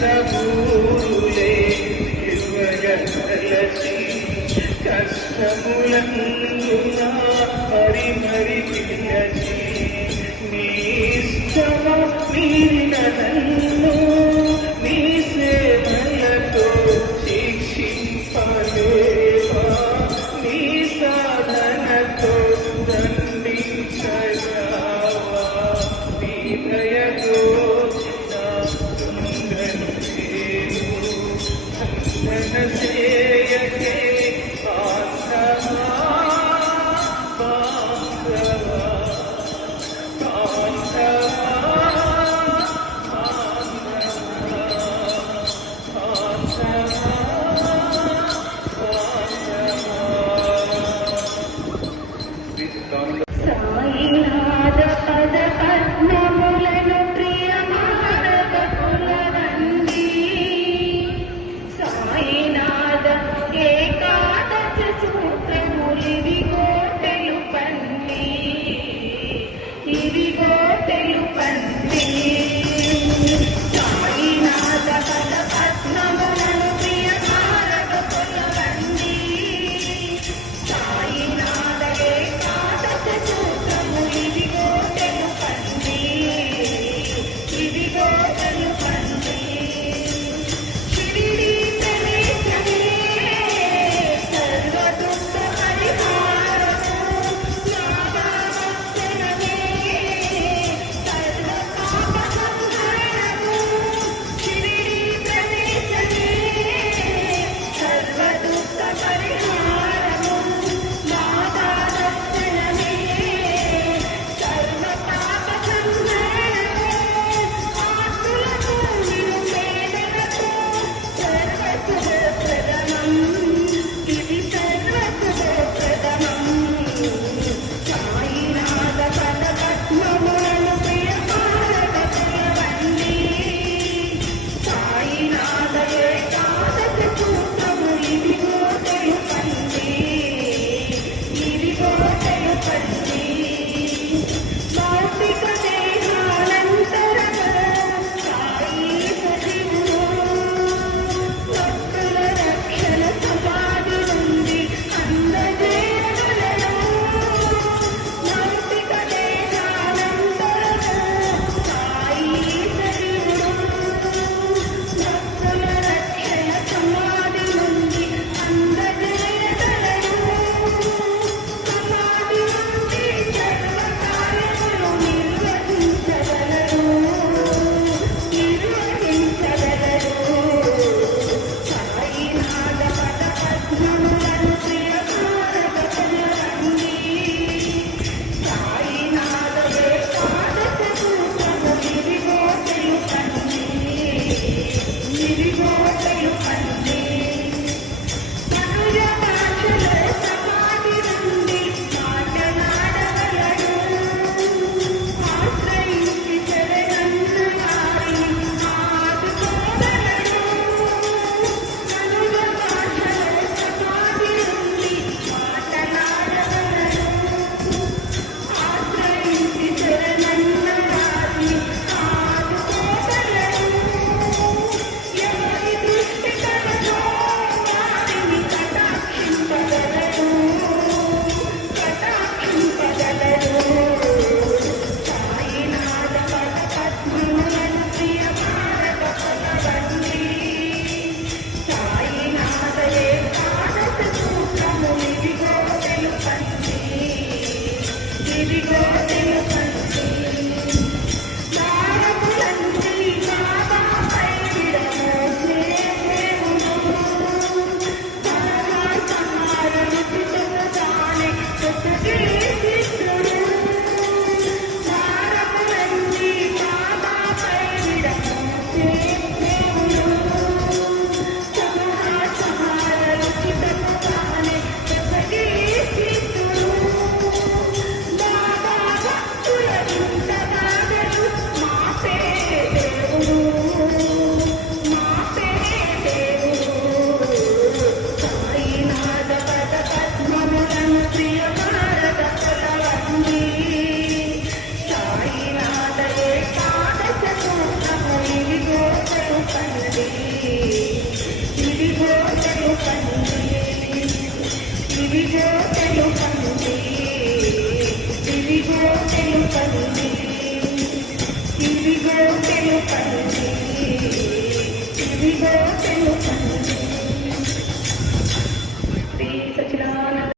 నిష్కసమూలే